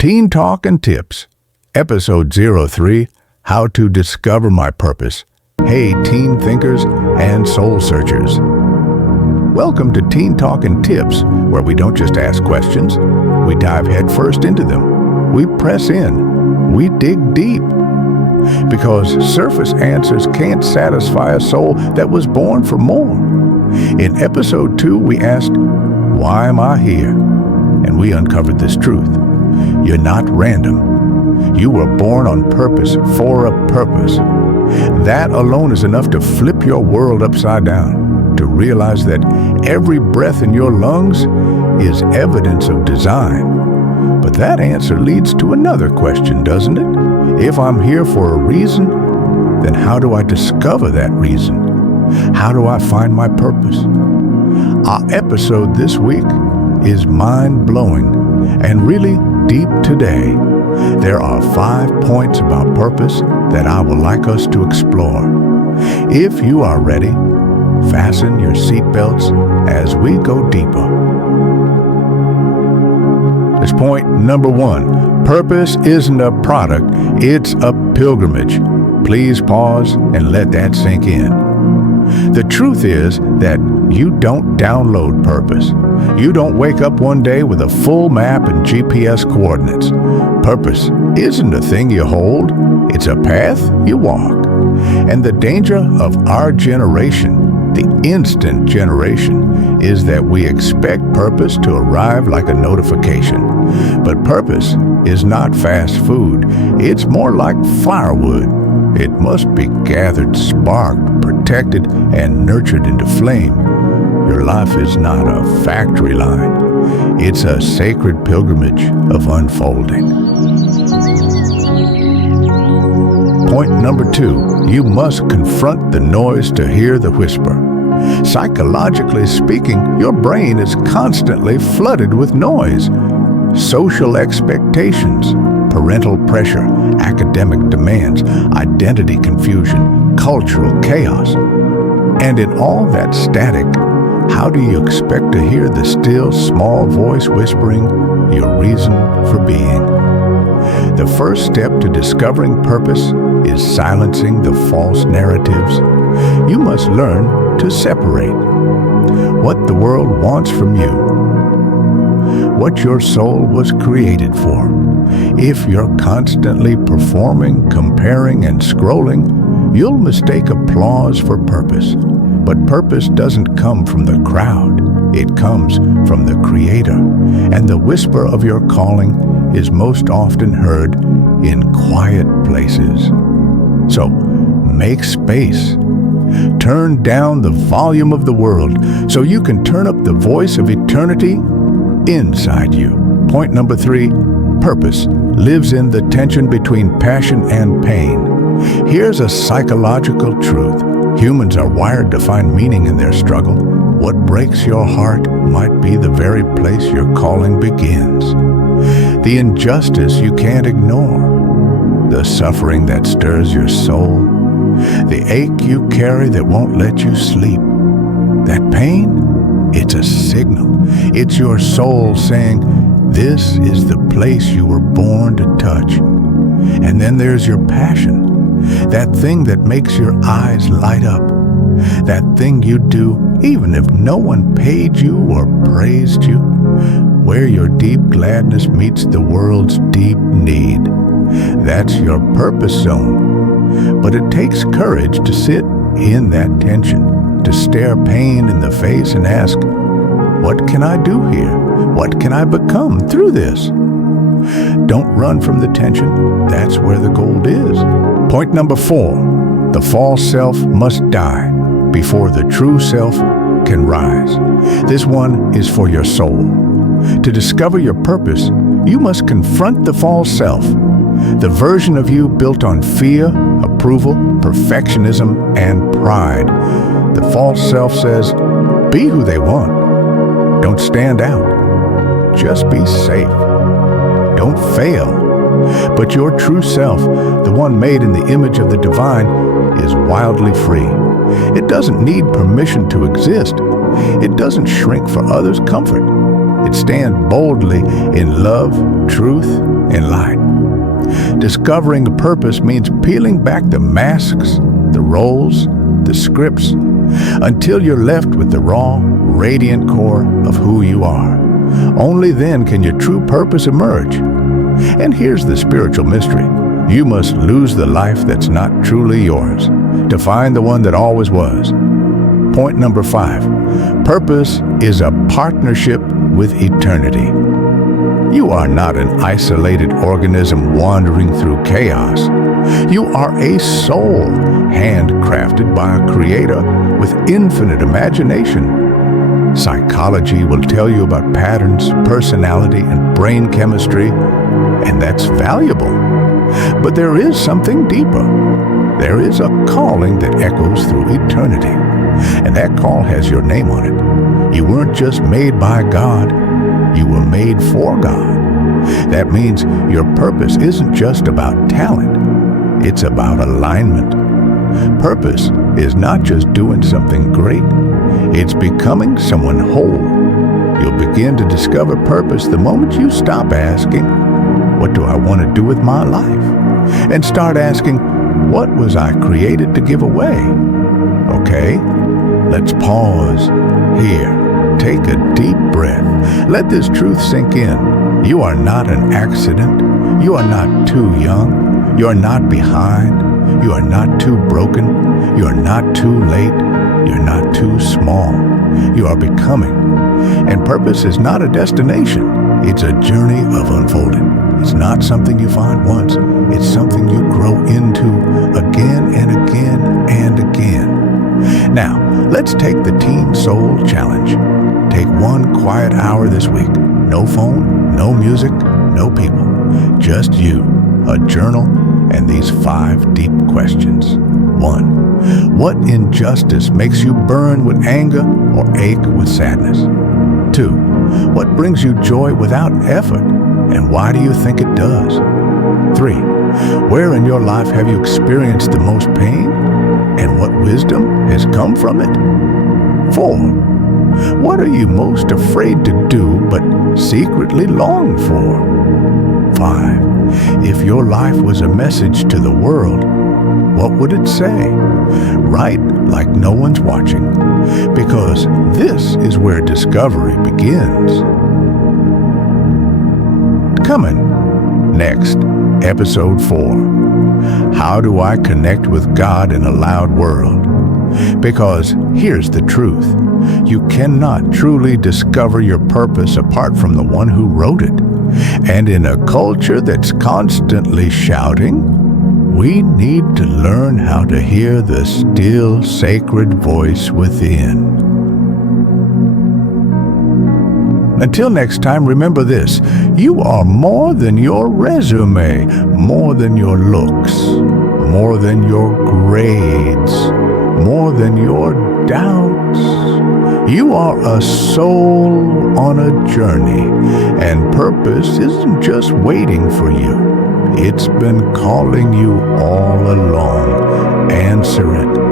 Teen Talk and Tips, Episode 03, How to Discover My Purpose. Hey, teen thinkers and soul searchers. Welcome to Teen Talk and Tips, where we don't just ask questions, we dive headfirst into them. We press in, we dig deep. Because surface answers can't satisfy a soul that was born for more. In Episode 2, we asked, why am I here? And we uncovered this truth. You're not random. You were born on purpose for a purpose. That alone is enough to flip your world upside down, to realize that every breath in your lungs is evidence of design. But that answer leads to another question, doesn't it? If I'm here for a reason, then how do I discover that reason? How do I find my purpose? Our episode this week is mind-blowing and really deep today. There are 5 points about purpose that I would like us to explore. If you are ready, fasten your seatbelts as we go deeper. This point number 1. Purpose isn't a product, it's a pilgrimage. Please pause and let that sink in. The truth is that you don't download purpose. You don't wake up one day with a full map and GPS coordinates. Purpose isn't a thing you hold, it's a path you walk. And the danger of our generation, the instant generation, is that we expect purpose to arrive like a notification. But purpose is not fast food. It's more like firewood. It must be gathered, sparked, protected, and nurtured into flame. Your life is not a factory line. It's a sacred pilgrimage of unfolding. Point number 2, you must confront the noise to hear the whisper. Psychologically speaking, your brain is constantly flooded with noise. Social expectations, parental pressure, academic demands, identity confusion, cultural chaos. And in all that static, how do you expect to hear the still, small voice whispering your reason for being? The first step to discovering purpose is silencing the false narratives. You must learn to separate what the world wants from you, what your soul was created for. If you're constantly performing, comparing, and scrolling, you'll mistake applause for purpose. But purpose doesn't come from the crowd. It comes from the Creator. And the whisper of your calling is most often heard in quiet places. So, make space. Turn down the volume of the world so you can turn up the voice of eternity inside you. Point number 3, purpose lives in the tension between passion and pain. Here's a psychological truth. Humans are wired to find meaning in their struggle. What breaks your heart might be the very place your calling begins. The injustice you can't ignore, the suffering that stirs your soul, the ache you carry that won't let you sleep. That pain, it's a signal. It's your soul saying, this is the place you were born to touch. And then there's your passion, that thing that makes your eyes light up, that thing you do even if no one paid you or praised you, where your deep gladness meets the world's deep need. That's your purpose zone. But it takes courage to sit in that tension, to stare pain in the face and ask, what can I do here? What can I become through this? Don't run from the tension. That's where the gold is. Point number 4, the false self must die before the true self can rise. This one is for your soul. To discover your purpose, you must confront the false self, the version of you built on fear, approval, perfectionism, and pride. The false self says, be who they want. Don't stand out. Just be safe. Don't fail. But your true self, the one made in the image of the divine, is wildly free. It doesn't need permission to exist. It doesn't shrink for others' comfort. It stands boldly in love, truth, and Discovering a purpose means peeling back the masks, the roles, the scripts, until you're left with the raw, radiant core of who you are. Only then can your true purpose emerge. And here's the spiritual mystery. You must lose the life that's not truly yours to find the one that always was. Point number 5. Purpose is a partnership with eternity. You are not an isolated organism wandering through chaos. You are a soul handcrafted by a creator with infinite imagination. Psychology will tell you about patterns, personality, and brain chemistry, and that's valuable. But there is something deeper. There is a calling that echoes through eternity, and that call has your name on it. You weren't just made by God, you were made for God. That means your purpose isn't just about talent, it's about alignment. Purpose is not just doing something great, it's becoming someone whole. You'll begin to discover purpose the moment you stop asking, what do I want to do with my life? And start asking, what was I created to give away? Okay, let's pause here. Take a deep breath. Let this truth sink in. You are not an accident. You are not too young. You are not behind. You are not too broken. You are not too late. You're not too small. You are becoming. And purpose is not a destination. It's a journey of unfolding. It's not something you find once. It's something you grow into again and again and again. Now, let's take the Teen Soul Challenge. Take one quiet hour this week. No phone, no music, no people. Just you, a journal, and these 5 deep questions. 1. What injustice makes you burn with anger or ache with sadness? 2. What brings you joy without effort, and why do you think it does? 3. Where in your life have you experienced the most pain, and what wisdom has come from it? 4. What are you most afraid to do but secretly long for? 5. If your life was a message to the world, what would it say? Write like no one's watching, because this is where discovery begins. Coming next, episode 4. How do I connect with God in a loud world? Because here's the truth. You cannot truly discover your purpose apart from the one who wrote it. And in a culture that's constantly shouting, we need to learn how to hear the still, sacred voice within. Until next time, remember this. You are more than your resume, more than your looks, more than your grades, more than your doubts. You are a soul on a journey, and purpose isn't just waiting for you. It's been calling you all along. Answer it.